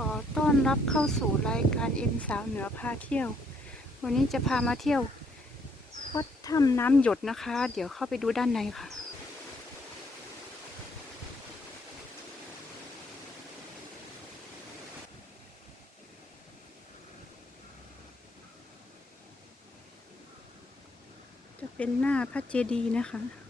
ขอต้อนรับเข้าสู่รายการเอ็มสาวเหนือพาเที่ยว วันนี้จะพามาเที่ยววัดถ้ำน้ำหยดนะคะ เดี๋ยวเข้าไปดูด้านในค่ะ จะเป็นหน้าพระเจดีย์นะคะ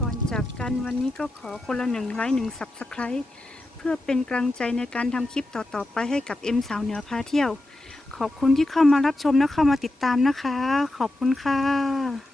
ก่อนจากกันวันนี้ก็ขอคนละหนึ่งไลค์หนึ่งสับสไครต์เพื่อเป็นกำลังใจในการทำคลิปต่อๆไปให้กับเอ็มสาวเหนือพาเที่ยว ขอบคุณที่เข้ามารับชมและเข้ามาติดตามนะคะ ขอบคุณค่ะ